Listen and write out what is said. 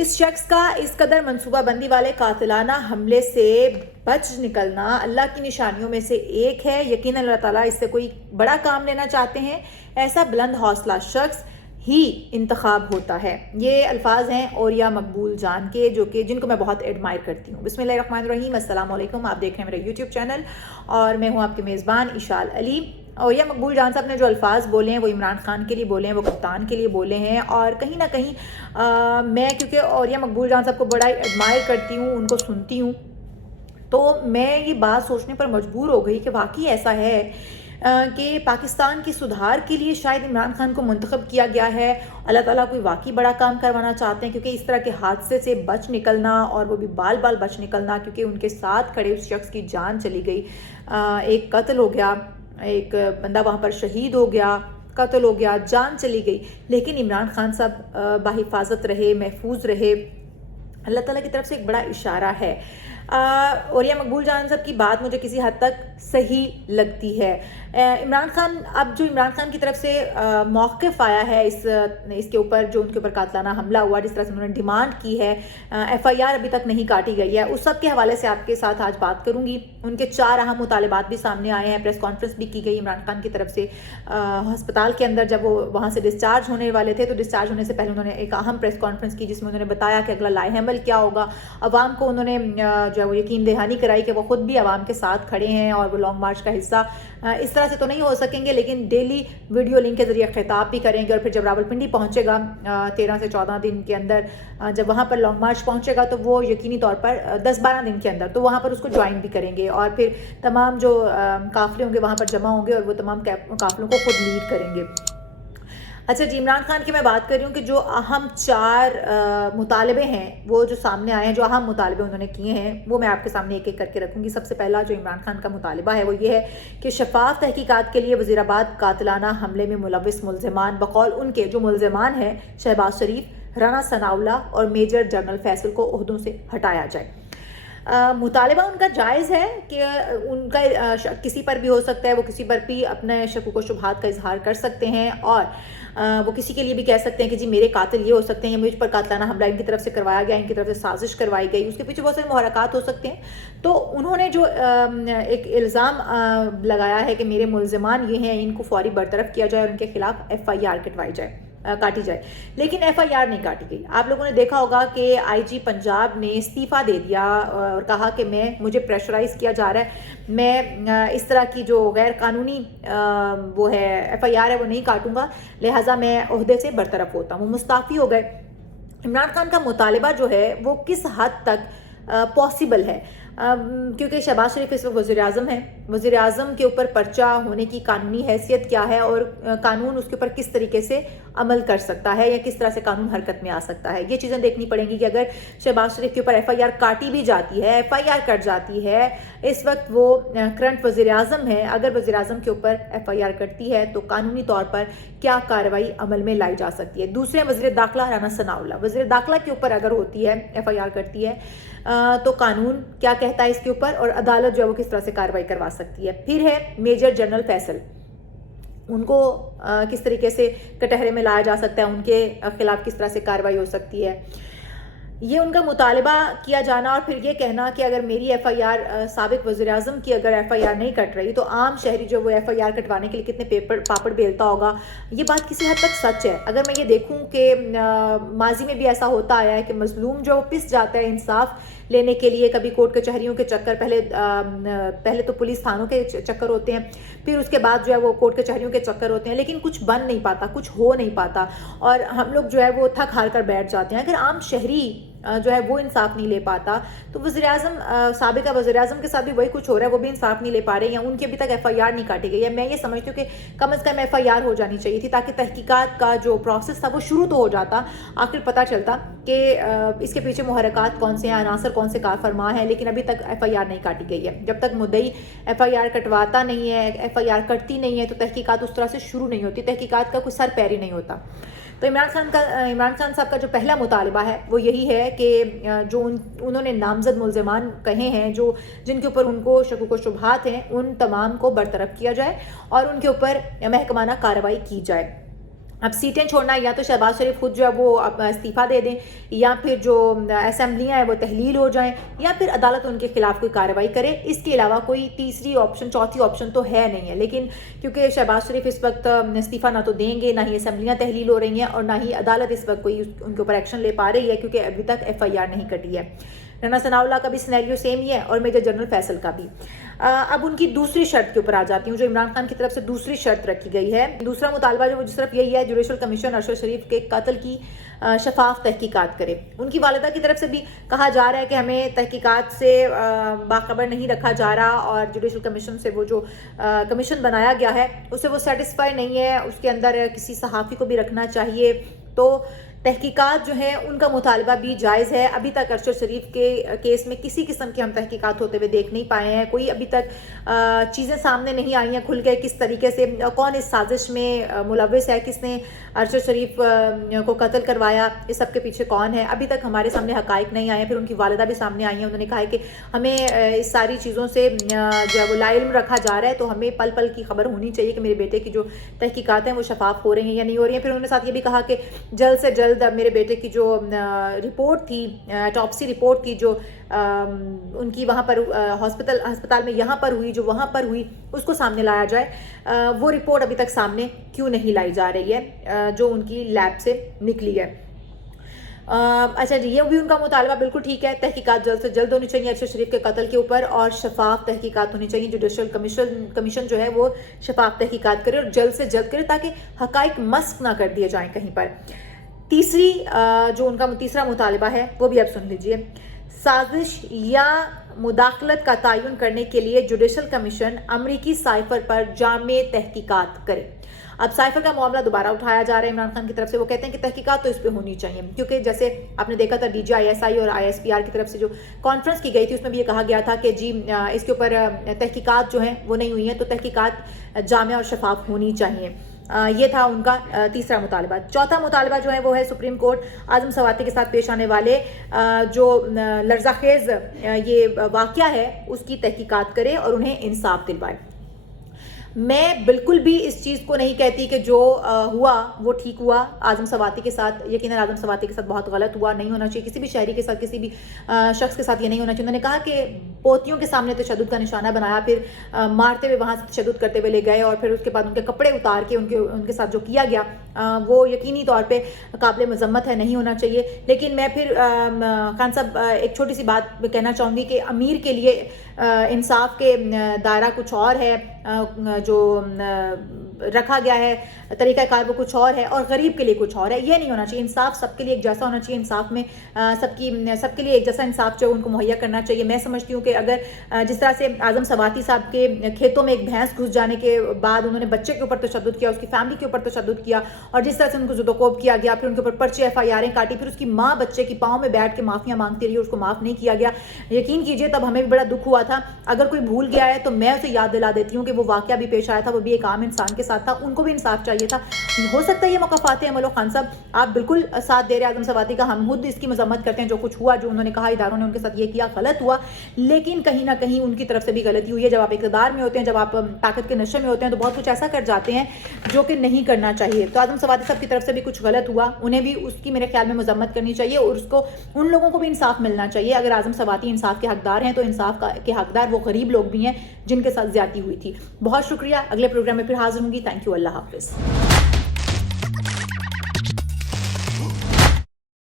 اس شخص کا اس قدر منصوبہ بندی والے قاتلانہ حملے سے بچ نکلنا اللہ کی نشانیوں میں سے ایک ہے۔ یقیناً اللہ تعالیٰ اس سے کوئی بڑا کام لینا چاہتے ہیں، ایسا بلند حوصلہ شخص ہی انتخاب ہوتا ہے۔ یہ الفاظ ہیں اوریہ مقبول جان کے، جن کو میں بہت ایڈمائر کرتی ہوں۔ بسم اللہ الرحمن الرحیم، السلام علیکم۔ آپ دیکھ رہے ہیں میرا یوٹیوب چینل اور میں ہوں آپ کے میزبان اشال علی۔ اوریہ مقبول جان صاحب نے جو الفاظ بولے ہیں وہ عمران خان کے لیے بولے ہیں، وہ کپتان کے لیے بولے ہیں، اور کہیں نہ کہیں میں کیونکہ اوریہ مقبول جان صاحب کو بڑا ایڈمائر کرتی ہوں، ان کو سنتی ہوں، تو میں یہ بات سوچنے پر مجبور ہو گئی کہ واقعی ایسا ہے کہ پاکستان کی سدھار کے لیے شاید عمران خان کو منتخب کیا گیا ہے۔ اللہ تعالیٰ کوئی واقعی بڑا کام کروانا چاہتے ہیں، کیونکہ اس طرح کے حادثے سے بچ نکلنا، اور وہ بھی بال بچ نکلنا، کیونکہ ان کے ساتھ کھڑے اس شخص کی جان چلی گئی، ایک قتل ہو گیا، ایک بندہ وہاں پر شہید ہو گیا، قتل ہو گیا، جان چلی گئی، لیکن عمران خان صاحب بحفاظت رہے، محفوظ رہے۔ اللہ تعالیٰ کی طرف سے ایک بڑا اشارہ ہے۔ اوریہ مقبول جان صاحب کی بات مجھے کسی حد تک صحیح لگتی ہے۔ عمران خان، اب جو عمران خان کی طرف سے موقف آیا ہے اس کے اوپر، جو ان کے اوپر قاتلانہ حملہ ہوا، جس طرح سے انہوں نے ڈیمانڈ کی ہے، ایف آئی آر ابھی تک نہیں کاٹی گئی ہے، اس سب کے حوالے سے آپ کے ساتھ آج بات کروں گی۔ ان کے 4 اہم مطالبات بھی سامنے آئے ہیں، پریس کانفرنس بھی کی گئی عمران خان کی طرف سے ہسپتال کے اندر، جب وہ وہاں سے ڈسچارج ہونے والے تھے، تو ڈسچارج ہونے سے پہلے انہوں نے ایک اہم پریس کانفرنس کی، جس میں انہوں نے بتایا کہ اگلا لائحہ عمل کیا ہوگا۔ عوام کو انہوں نے جو ہے وہ یقین دہانی کرائی کہ وہ خود بھی عوام کے ساتھ کھڑے ہیں، اور وہ لانگ مارچ کا حصہ اس طرح سے تو نہیں ہو سکیں گے، لیکن ڈیلی ویڈیو لنک کے ذریعے خطاب بھی کریں گے، اور پھر جب راولپنڈی پہنچے گا 13 سے 14 دن کے اندر، جب وہاں پر لانگ مارچ پہنچے گا، تو وہ یقینی طور پر 10-12 دن کے اندر تو وہاں پر اس کو جوائن بھی کریں گے، اور پھر تمام جو قافلے ہوں گے وہاں پر جمع ہوں گے، اور وہ تمام قافلوں کو خود لیڈ کریں گے۔ اچھا جی، عمران خان کی میں بات کر رہی ہوں کہ جو اہم 4 مطالبے ہیں، وہ جو سامنے آئے ہیں، جو اہم مطالبے انہوں نے کیے ہیں، وہ میں آپ کے سامنے ایک ایک کر کے رکھوں گی۔ سب سے پہلا جو عمران خان کا مطالبہ ہے وہ یہ ہے کہ شفاف تحقیقات کے لیے وزیر آباد قاتلانہ حملے میں ملوث ملزمان، بقول ان کے جو ملزمان ہیں شہباز شریف، رانا ثناء اللہ اور میجر جنرل فیصل کو عہدوں سے ہٹایا جائے۔ مطالبہ ان کا جائز ہے کہ ان کا کسی پر بھی ہو سکتا ہے، وہ کسی پر بھی اپنے شکوک و شبہات کا اظہار کر سکتے ہیں، اور وہ کسی کے لیے بھی کہہ سکتے ہیں کہ جی میرے قاتل یہ ہو سکتے ہیں، یا مجھ پر قاتلانہ حملہ ان کی طرف سے کروایا گیا، ان کی طرف سے سازش کروائی گئی، اس کے پیچھے بہت سارے محرکات ہو سکتے ہیں۔ تو انہوں نے جو ایک الزام لگایا ہے کہ میرے ملزمان یہ ہیں، ان کو فوری برطرف کیا جائے اور ان کے خلاف ایف آئی آر کاٹی جائے، لیکن ایف آئی آر نہیں کاٹی گئی۔ آپ لوگوں نے دیکھا ہوگا کہ آئی جی پنجاب نے استعفیٰ دے دیا اور کہا کہ مجھے پریشرائز کیا جا رہا ہے، میں اس طرح کی جو غیر قانونی وہ ہے ایف آئی آر ہے وہ نہیں کاٹوں گا، لہٰذا میں عہدے سے برطرف ہوتا ہوں۔ وہ مستعفی ہو گئے۔ عمران خان کا مطالبہ جو ہے وہ کس حد تک پاسبل ہے، کیونکہ شہباز شریف اس وقت وزیر اعظم ہیں، وزیر اعظم کے اوپر پرچہ ہونے کی قانونی حیثیت کیا ہے، اور قانون اس کے اوپر کس طریقے سے عمل کر سکتا ہے، یا کس طرح سے قانون حرکت میں آ سکتا ہے، یہ چیزیں دیکھنی پڑیں گی کہ اگر شہباز شریف کے اوپر ایف آئی آر کاٹی بھی جاتی ہے، ایف آئی آر کٹ جاتی ہے، اس وقت وہ کرنٹ وزیر اعظم ہیں، اگر وزیر اعظم کے اوپر ایف آئی آر کٹتی ہے تو قانونی طور پر کیا کارروائی عمل میں لائی جا سکتی ہے۔ دوسرے وزیر داخلہ رانا ثناء اللہ، وزیر داخلہ کے اوپر اگر ہوتی ہے ایف آئی آر کرتی ہے تو قانون کیا کہتا ہے اس کے اوپر، اور عدالت جو ہے وہ کس طرح سے کارروائی کروا سکتی ہے۔ پھر ہے میجر جنرل فیصل، ان کو کس طریقے سے کٹہرے میں لایا جا سکتا ہے، ان کے خلاف کس طرح سے کارروائی ہو سکتی ہے، یہ ان کا مطالبہ کیا جانا، اور پھر یہ کہنا کہ اگر میری ایف آئی آر، سابق وزیر اعظم کی اگر ایف آئی آر نہیں کٹ رہی تو عام شہری جو وہ ایف آئی آر کٹوانے کے لیے کتنے پاپڑ بیلتا ہوگا۔ یہ بات کسی حد تک سچ ہے۔ اگر میں یہ دیکھوں کہ ماضی میں بھی ایسا ہوتا آیا ہے کہ مظلوم جو پس جاتا ہے انصاف لینے کے لیے، کبھی کورٹ کچہریوں کے چکر، پہلے تو پولیس تھانوں کے چکر ہوتے ہیں، پھر اس کے بعد جو ہے وہ کورٹ کچہریوں کے چکر ہوتے ہیں، لیکن کچھ بن نہیں پاتا، کچھ ہو نہیں پاتا، اور ہم لوگ جو ہے وہ تھک ہار کر بیٹھ جاتے ہیں۔ اگر عام شہری جو ہے وہ انصاف نہیں لے پاتا تو وزیر اعظم، سابقہ وزیر اعظم کے ساتھ بھی وہی کچھ ہو رہا ہے، وہ بھی انصاف نہیں لے پا رہے، یا ان کی ابھی تک ایف آئی آر نہیں کاٹی گئی ہے۔ میں یہ سمجھتی ہوں کہ کم از کم ایف آئی آر ہو جانی چاہیے تھی، تاکہ تحقیقات کا جو پروسیس تھا وہ شروع تو ہو جاتا، آخر پتہ چلتا کہ اس کے پیچھے محرکات کون سے ہیں، عناصر کون سے کار فرما ہیں، لیکن ابھی تک ایف آئی آر نہیں کاٹی گئی ہے۔ جب تک مدعی ایف آئی آر کٹواتا نہیں ہے، ایف آئی آر کٹتی نہیں ہے، تو تحقیقات اس طرح سے شروع نہیں ہوتی، تحقیقات کا کوئی سر پیر ہی نہیں ہوتا۔ تو عمران خان صاحب کا جو پہلا مطالبہ ہے وہ یہی ہے کہ جو انہوں نے نامزد ملزمان کہے ہیں، جن کے اوپر ان کو شکوک و شبہات ہیں، ان تمام کو برطرف کیا جائے اور ان کے اوپر محکمانہ کارروائی کی جائے۔ اب سیٹیں چھوڑنا یا تو شہباز شریف خود جو ہے وہ استعفیٰ دے دیں یا پھر جو اسمبلیاں ہیں وہ تحلیل ہو جائیں یا پھر عدالت ان کے خلاف کوئی کارروائی کرے. اس کے علاوہ کوئی تیسری آپشن چوتھی آپشن تو ہے نہیں ہے. لیکن کیونکہ شہباز شریف اس وقت استعفیٰ نہ تو دیں گے، نہ ہی اسمبلیاں تحلیل ہو رہی ہیں اور نہ ہی عدالت اس وقت کوئی ان کے اوپر ایکشن لے پا رہی ہے کیونکہ ابھی تک FIR نہیں کٹی ہے. رانا ثناء اللہ کا بھی سینیریو سیم ہی ہے اور میجر جنرل فیصل کا بھی. اب ان کی دوسری شرط کے اوپر آ جاتی ہوں جو عمران خان کی طرف سے دوسری شرط رکھی گئی ہے. دوسرا مطالبہ جو جس طرف یہی ہے جوڈیشل کمیشن ارشد شریف کے قتل کی شفاف تحقیقات کرے. ان کی والدہ کی طرف سے بھی کہا جا رہا ہے کہ ہمیں تحقیقات سے باخبر نہیں رکھا جا رہا اور جوڈیشل کمیشن سے وہ جو کمیشن بنایا گیا ہے اس سے وہ سیٹسفائی نہیں ہے، اس کے اندر کسی صحافی کو بھی رکھنا چاہیے. تو تحقیقات جو ہیں ان کا مطالبہ بھی جائز ہے. ابھی تک ارشد شریف کے کیس میں کسی قسم کی ہم تحقیقات ہوتے ہوئے دیکھ نہیں پائے ہیں. کوئی ابھی تک چیزیں سامنے نہیں آئی ہیں کھل کے کس طریقے سے کون اس سازش میں ملوث ہے، کس نے ارشد شریف کو قتل کروایا، اس سب کے پیچھے کون ہے. ابھی تک ہمارے سامنے حقائق نہیں آئے ہیں. پھر ان کی والدہ بھی سامنے آئی ہیں، انہوں نے کہا ہے کہ ہمیں اس ساری چیزوں سے جو وہ لا علم رکھا جا رہا ہے تو ہمیں پل پل کی خبر ہونی چاہیے کہ میرے بیٹے کی جو تحقیقات ہیں وہ شفاف ہو رہی ہیں یا نہیں ہو رہی ہیں. پھر انہوں نے ساتھ یہ بھی کہا کہ جلد سے جلد میرے بیٹے کی جو رپورٹ تھی، ٹاپسی رپورٹ تھی جو ان کی وہاں پر ہسپتال میں یہاں پر ہوئی، جو وہاں پر ہوئی اس کو سامنے لایا جائے. وہ رپورٹ ابھی تک سامنے کیوں نہیں لائی جا رہی ہے جو ان کی لیب سے نکلی ہے. اچھا جی، یہ بھی ان کا مطالبہ بالکل ٹھیک ہے. تحقیقات جلد سے جلد ہونی چاہیے ارشد شریف کے قتل کے اوپر اور شفاف تحقیقات ہونی چاہیے. جوڈیشل کمیشن جو ہے وہ شفاف تحقیقات کرے اور جلد سے جلد کرے تاکہ حقائق مسخ نہ کر دیے جائیں کہیں پر. تیسری جو ان کا تیسرا مطالبہ ہے وہ بھی اب سن لیجئے. سازش یا مداخلت کا تعین کرنے کے لیے جوڈیشل کمیشن امریکی سائفر پر جامع تحقیقات کرے. اب سائفر کا معاملہ دوبارہ اٹھایا جا رہا ہے عمران خان کی طرف سے. وہ کہتے ہیں کہ تحقیقات تو اس پہ ہونی چاہیے کیونکہ جیسے آپ نے دیکھا تھا DGISI اور ISPR کی طرف سے جو کانفرنس کی گئی تھی اس میں بھی یہ کہا گیا تھا کہ جی اس کے اوپر تحقیقات جو ہیں وہ نہیں ہوئی ہیں تو تحقیقات جامع اور شفاف ہونی چاہیے. یہ تھا ان کا تیسرا مطالبہ. چوتھا مطالبہ جو ہے وہ ہے سپریم کورٹ اعظم سواتی کے ساتھ پیش آنے والے جو لرزہ خیز یہ واقعہ ہے اس کی تحقیقات کرے اور انہیں انصاف دلوائے. میں بالکل بھی اس چیز کو نہیں کہتی کہ جو ہوا وہ ٹھیک ہوا اعظم سواتی کے ساتھ. یقیناً اعظم سواتی کے ساتھ بہت غلط ہوا، نہیں ہونا چاہیے کسی بھی شہری کے ساتھ، کسی بھی شخص کے ساتھ یہ نہیں ہونا چاہیے. انہوں نے کہا کہ پوتیوں کے سامنے تشدد کا نشانہ بنایا، پھر مارتے ہوئے وہاں سے تشدد کرتے ہوئے لے گئے اور پھر اس کے بعد ان کے کپڑے اتار کے ان کے ساتھ جو کیا گیا وہ یقینی طور پہ قابل مذمت ہے، نہیں ہونا چاہیے. لیکن میں پھر خان صاحب ایک چھوٹی سی بات کہنا چاہوں گی کہ امیر کے لیے انصاف کے دائرہ کچھ اور ہے، جو رکھا گیا ہے طریقہ کار وہ کچھ اور ہے اور غریب کے لیے کچھ اور ہے. یہ نہیں ہونا چاہیے. انصاف سب کے لیے ایک جیسا ہونا چاہیے. انصاف میں سب کے لیے ایک جیسا انصاف جو ان کو مہیا کرنا چاہیے. میں سمجھتی ہوں کہ اگر جس طرح سے اعظم سواتی صاحب کے کھیتوں میں ایک بھینس گھس جانے کے بعد انہوں نے بچے کے اوپر تشدد کیا، اس کی فیملی کے اوپر تشدد کیا اور جس طرح سے ان کو زدوکوب کیا گیا، پھر ان کے اوپر پرچے FIRیں کاٹی، پھر اس کی ماں بچے کی پاؤں میں بیٹھ کے معافیاں مانگتی رہی اور اس کو معاف نہیں کیا گیا. یقین کیجئے تب ہمیں بھی بڑا دکھ ہوا تھا. اگر کوئی بھول گیا ہے تو میں اسے یاد دلا دیتی ہوں کہ وہ واقعہ بھی پیش آیا تھا، وہ بھی ایک عام انسان کے ساتھ تھا، ان کو بھی انصاف چاہیے تھا. ہو سکتا ہے یہ مقافات عمل و خان صاحب آپ بالکل ساتھ دے رہے اعظم سواتی کا، ہم خود اس کی مذمت کرتے ہیں. جو کچھ ہوا، جو انہوں نے کہا اداروں نے ان کے ساتھ یہ کیا، غلط ہوا. لیکن کہیں نہ کہیں ان کی طرف سے بھی غلطی ہوئی ہے. جب آپ اقتدار میں ہوتے ہیں، جب آپ طاقت کے نشے میں ہوتے ہیں تو بہت کچھ ایسا کر جاتے ہیں جو کہ نہیں کرنا چاہیے. تو اعظم سواتی صاحب کی طرف سے بھی کچھ غلط ہوا، انہیں بھی اس کی میرے خیال میں مذمت کرنی چاہیے اور اس کو ان لوگوں کو بھی انصاف ملنا چاہیے. اگر اعظم سواتی انصاف کے حقدار ہیں تو انصاف کے حقدار وہ غریب لوگ بھی ہیں جن کے ساتھ زیادتی ہوئی تھی. بہت شکریہ. اگلے پروگرام میں پھر حاضر ہوں گی. Thank you. اللہ حافظ.